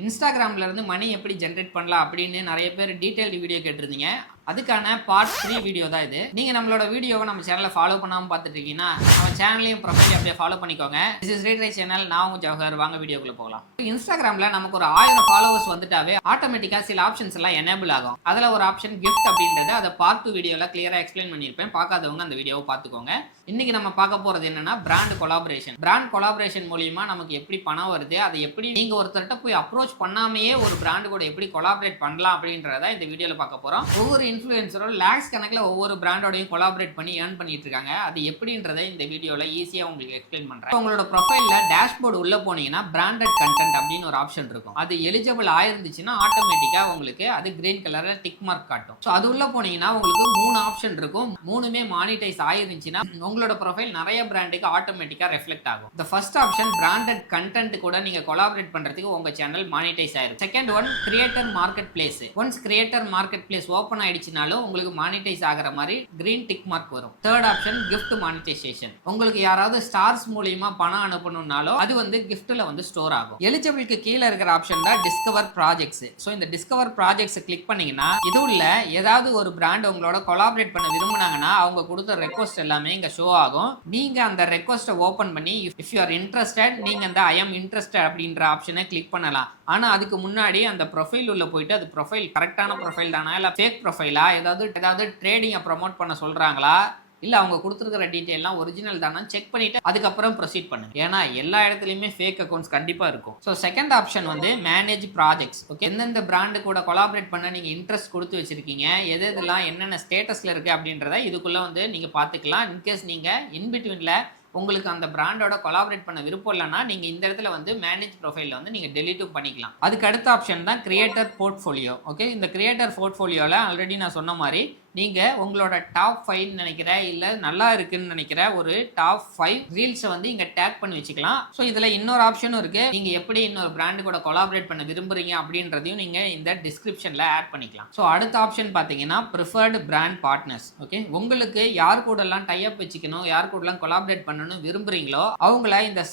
இன்ஸ்டாகிராம்ல இருந்து மணி எப்படி ஜென்ரேட் பண்ணலாம் அப்படின்னு நிறைய பேர் டீடைல்டு வீடியோ கேட்டிருந்தீங்க. அதுக்கான பார்ட் 3 வீடியோ தான் இது. நீங்க நம்மளோட வீடியோவை நம்ம சேனல்ல ஃபாலோ பண்ணாம பார்த்துட்டு இருக்கீங்கன்னா நம்ம சேனலையும் ப்ரொஃபைலையும் அப்படியே ஃபாலோ பண்ணிக்கோங்க. This is rate right channel. நான் உங்க ஜவஹர். வாங்க வீடியோக்குள்ள போகலாம். இன்ஸ்டாகிராம்ல நமக்கு ஒரு 1000 ஃபாலோவர்ஸ் வந்துட்டாவே ஆட்டோமேட்டிக்கா சில ஆப்ஷன்ஸ் எல்லாம் எனேபிள் ஆகும். அதுல ஒரு ஆப்ஷன் கிஃப்ட் அப்படின்றது அதை பார்ட் 2 வீடியோல கிளியரா எக்ஸ்பிளைன் பண்ணியிருப்பேன். பார்க்காதவங்க அந்த வீடியோவை பார்த்துக்கோங்க. இன்னைக்கு நம்ம பார்க்க போறது என்னன்னா பிராண்ட் கொலாபரேஷன். பிராண்ட் கொலாபரேஷன் மூலியமா நமக்கு எப்படி பணம் வருது, அதை எப்படி நீங்க ஒருத்தர்கிட்ட போய் அப்ரோச் பண்ணாமையே ஒரு பிராண்ட் கூட எப்படி கொலாபரேட் பண்ணலாம் அப்படின்றத இந்த வீடியோல பார்க்க போறோம். ஒவ்வொரு இன்ஃப்ளூயன்சரும் லேக்ஸ் கணக்கில் ஒவ்வொரு பிராண்டோடையும் கொலாபரேட் பண்ணி ஏர்ன் பண்ணிட்டு இருக்காங்க. அது எப்படின்றதை இந்த வீடியோல ஈஸியா உங்களுக்கு எக்ஸ்பிளைன் பண்றேன். உங்களோட ப்ரொஃபைல்ல டேஷ்போர்டு உள்ள போனீங்கன்னா பிராண்டட் கண்டென்ட் அப்படின்னு ஒரு ஆப்ஷன் இருக்கும். அது எலிஜிபிள் ஆயிருந்துச்சுன்னா ஆட்டோமேட்டிக்கா உங்களுக்கு அது கிரீன் கலர்ல டிக் மார்க் காட்டும். ஸோ அது உள்ள போனீங்கன்னா உங்களுக்கு 3 ஆப்ஷன் இருக்கும். 3மே மானிட்டைஸ் ஆயிருந்துச்சுன்னா உங்களோட ப்ரொஃபைல் நிறைய பிராண்டுக்கு ஆட்டோமேட்டிக்கா ரெஃப்ளெக்ட் ஆகும். The first option branded content கூட நீங்க கொலாபரேட் பண்றதுக்கு உங்க சேனல் மானிட்டைஸ் ஆயிரும். Second one creator marketplace. Once creator marketplace open ஆயிடுச்சுனாலும் உங்களுக்கு மானிட்டைஸ் ஆகிற மாதிரி கிரீன் டிக் மார்க் வரும். Third option gift monetisation. உங்களுக்கு யாராவது ஸ்டார்ஸ் மூலியமா பணம் அனுப்பணும்னாலும் அது கிஃப்ட்ல ஸ்டோர் ஆகும். எலிஜிபிளுக்கு கீழே இருக்கிற ஆப்ஷன் தான் டிஸ்கவர் ப்ராஜெக்ட்ஸ். ஸோ இந்த டிஸ்கவர் ப்ராஜெக்ட்ஸ் கிளிக் பண்ணீங்கன்னா இது உள்ள ஏதாவது ஒரு பிராண்ட் உங்களோட கொலாபரேட் பண்ண விரும்புனாங்கன்னா அவங்க கொடுத்த ரெக்வஸ்ட் எல்லாமே இங்க ஷோ ஆகும். நீங்க அந்த ரெக்வஸ்ட்டை ஓபன் பண்ணி இஃப் யூ ஆர் இன்ட்ரெஸ்டட் நீங்க அந்த ஐ எம் இன்ட்ரெஸ்டட் அப்படின்ற ஆப்ஷனை கிளிக் பண்ணலாம். ஆனா அதுக்கு முன்னாடி அந்த ப்ரொஃபைல் உள்ள போயிட்டு அது ப்ரொஃபைல் கரெக்டான ப்ரொஃபைல் தானா இல்ல ஃபேக் ப்ரொஃபைலா, ஏதாவது ட்ரேடிங்கை ப்ரமோட் பண்ண சொல்றாங்களா, இல்ல அவங்க கொடுத்துருக்கிற டீட்டெயிலாம் ஒரிஜினல் தானே செக் பண்ணிட்டு அதுக்கப்புறம் ப்ரொசீட் பண்ணுங்க. ஏன்னா எல்லா இடத்துலையுமே ஃபேக் அக்கௌண்ட்ஸ் கண்டிப்பா இருக்கும். So second option manage projects. Okay, எந்தெந்த பிராண்டு கூட கொலாபரேட் பண்ண நீங்க இன்ட்ரெஸ்ட் கொடுத்து வச்சிருக்கீங்க, எதெல்லாம் என்னென்ன ஸ்டேட்டஸ்ல இருக்கு அப்படின்றத இதுக்குள்ள நீங்க பாத்துக்கலாம். இன்கேஸ் நீங்க இன்பிட்வீன்ல உங்களுக்கு அந்த பிராண்டோட கொலாபரேட் பண்ண விருப்பம் இல்லைன்னா நீங்க இந்த இடத்துல மேனேஜ் ப்ரொஃபைல நீங்க டெலீட்டும் பண்ணிக்கலாம். அதுக்கு அடுத்த ஆப்ஷன் தான் கிரியேட்டர் போர்ட்ஃபோலியோ. ஓகே, இந்த கிரியேட்டர் போர்ட்ஃபோலியோல ஆல்ரெடி நான் சொன்ன மாதிரி நீங்க உங்களோட டாப் 5 நினைக்கிற இல்ல நல்லா இருக்குன்னு நினைக்கிற ஒரு டாப் 5 ரீல்ஸை இங்க டேக் பண்ணி வச்சுக்கலாம். ஸோ இதுல இன்னொரு ஆப்ஷனும் இருக்கு. நீங்க எப்படி இன்னொரு பிராண்டு கூட கொலாபரேட் பண்ண விரும்புறீங்க அப்படின்றதையும் நீங்க இந்த டிஸ்கிரிப்ஷன்ல ஆட் பண்ணிக்கலாம். ஸோ அடுத்த ஆப்ஷன் பாத்தீங்கன்னா ப்ரிஃபர்டு பிராண்ட் பார்ட்னர்ஸ். ஓகே, உங்களுக்கு யார் கூட எல்லாம் டை அப் வச்சுக்கணும், யார் கூட எல்லாம் கொலாபரேட் பண்ணணும் விரும்புறீங்களோ அவங்கள இந்த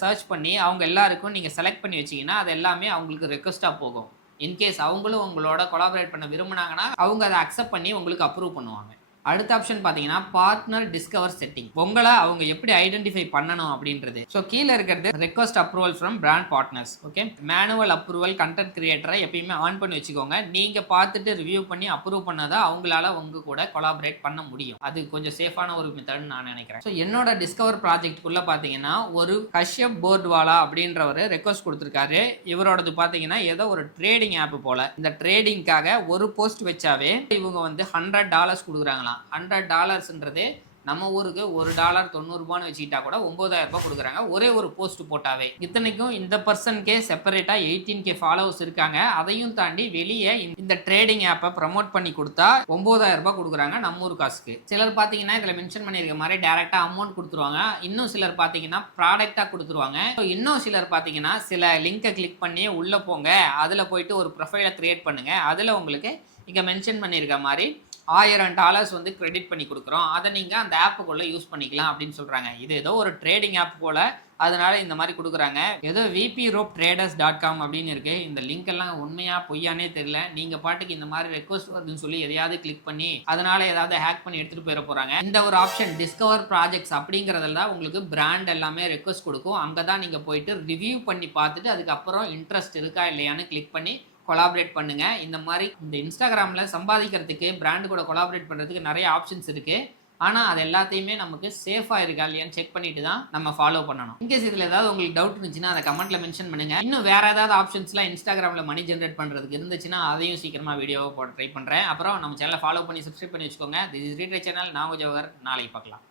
சர்ச் பண்ணி அவங்க எல்லாருக்கும் நீங்க செலக்ட் பண்ணி வச்சீங்கன்னா அது எல்லாமே அவங்களுக்கு ரெக்வஸ்டா போகும். இன்கேஸ் அவங்களும் உங்களோட கொலாபரேட் பண்ண விரும்புனாங்கன்னா அவங்க அதை அக்செப்ட் பண்ணி உங்களுக்கு அப்ரூவ் பண்ணுவாங்க. அடுத்த ஆப்ஷன் பார்த்தீங்கன்னா பார்ட்னர் டிஸ்கவர் செட்டிங். உங்களை அவங்க எப்படி ஐடென்டிஃபை பண்ணணும் அப்படின்றது. ஸோ கீழே இருக்கிறது request approval from brand partners. Okay, manual approval content கிரியேட்டரை எப்பயுமே ஆன் பண்ணி வச்சுக்கோங்க. நீங்க பார்த்துட்டு ரிவ்யூ பண்ணி அப்ரூவ் பண்ணதான் அவங்களால உங்க கூட கொலாபரேட் பண்ண முடியும். அது கொஞ்சம் சேஃபான ஒரு மெத்தட் நான் நினைக்கிறேன். ஸோ என்னோட டிஸ்கவர் ப்ராஜெக்ட்குள்ள பார்த்தீங்கன்னா ஒரு கஷ்யப் போர்ட்வாலா அப்படின்றவர் ரெக்வஸ்ட் கொடுத்துருக்காரு. இவரோடது பார்த்தீங்கன்னா ஏதோ ஒரு ட்ரேடிங் ஆப் போல. இந்த ட்ரேடிங்காக ஒரு போஸ்ட் வச்சாவே இவங்க $100 கொடுக்குறாங்களா. $100 நம்ம ஊருக்கு $1 90 வச்சுக்கிட்டா கூட 9000 ரூபாய் கொடுக்குறாங்க ஒரே ஒரு போஸ்ட் போட்டாவே. இத்தனைக்கும் இந்த பர்சனுக்கே செப்பரேட்டா 18K ஃபாலோவர்ஸ் இருக்காங்க. அதையும் தாண்டி வெளியே இந்த ட்ரேடிங் ஆப்பை ப்ரமோட் பண்ணி கொடுத்தா 9000 ரூபாய் கொடுக்குறாங்க நம்ம ஊர் காசுக்கு. சிலர் பார்த்தீங்கன்னா இதில் மென்ஷன் பண்ணியிருக்க மாதிரி டைரக்டா அமௌண்ட் கொடுத்துருவாங்க. இன்னும் சிலர் பார்த்தீங்கன்னா ப்ராடக்டா கொடுத்துருவாங்க. இன்னும் சிலர் பார்த்தீங்கன்னா சில லிங்கை கிளிக் பண்ணி உள்ள போங்க, அதில் போயிட்டு ஒரு ப்ரொஃபைலை கிரியேட் பண்ணுங்க, அதில் உங்களுக்கு இங்கே மென்ஷன் பண்ணியிருக்க மாதிரி $1000 கிரெடிட் பண்ணி கொடுக்குறோம், அதை நீங்கள் அந்த ஆப்புக்குள்ளே யூஸ் பண்ணிக்கலாம் அப்படின்னு சொல்கிறாங்க. இது ஏதோ ஒரு ட்ரேடிங் ஆப் போல், அதனால இந்த மாதிரி கொடுக்குறாங்க. ஏதோ vproptraders.com அப்படின்னு இருக்கு. இந்த லிங்க் எல்லாம் உண்மையா பொய்யானே தெரியல. நீங்க பாட்டுக்கு இந்த மாதிரி ரெக்வஸ்ட் வருதுன்னு சொல்லி எதையாவது கிளிக் பண்ணி அதனால ஏதாவது ஹேக் பண்ணி எடுத்துட்டு போயிட போறாங்க. இந்த ஒரு ஆப்ஷன் டிஸ்கவர் ப்ராஜெக்ட்ஸ் அப்படிங்கறதுல உங்களுக்கு பிராண்ட் எல்லாமே ரெக்வஸ்ட் கொடுக்கும். அங்கதான் நீங்க போயிட்டு ரிவ்யூ பண்ணி பார்த்துட்டு அதுக்கப்புறம் இன்ட்ரெஸ்ட் இருக்கா இல்லையான்னு கிளிக் பண்ணி கொலாபரேட் பண்ணுங்க. இந்த மாதிரி இந்த இன்ஸ்டாகிராமில் சம்பாதிக்கிறதுக்கு பிராண்டு கூட கொலாபரேட் பண்ணுறதுக்கு நிறைய ஆப்ஷன்ஸ் இருக்குது. ஆனால் அது எல்லாத்தையுமே நமக்கு சேஃபாக இருக்கா இல்லையான்னு செக் பண்ணிட்டு தான் நம்ம ஃபாலோ பண்ணணும். இன்கேஸ் இதில் ஏதாவது உங்களுக்கு டவுட் இருந்துச்சுன்னா அதை கமெண்ட்ல மென்ஷன் பண்ணுங்க. இன்னும் வேற ஏதாவது ஆப்ஷன்ஸ்லாம் இன்ஸ்டாகிராமில் மணி ஜென்ரேட் பண்ணுறதுக்கு இருந்துச்சுன்னா அதையும் சீக்கிரமாக வீடியோவை போட ட்ரை பண்ணுறேன். அப்புறம் நம்ம சேனலை ஃபாலோ பண்ணி சப்ஸ்கிரைப் பண்ணி வச்சுக்கோங்க. This is read channel. நான் ஜவஹர். நாளைக்கு பார்க்கலாம்.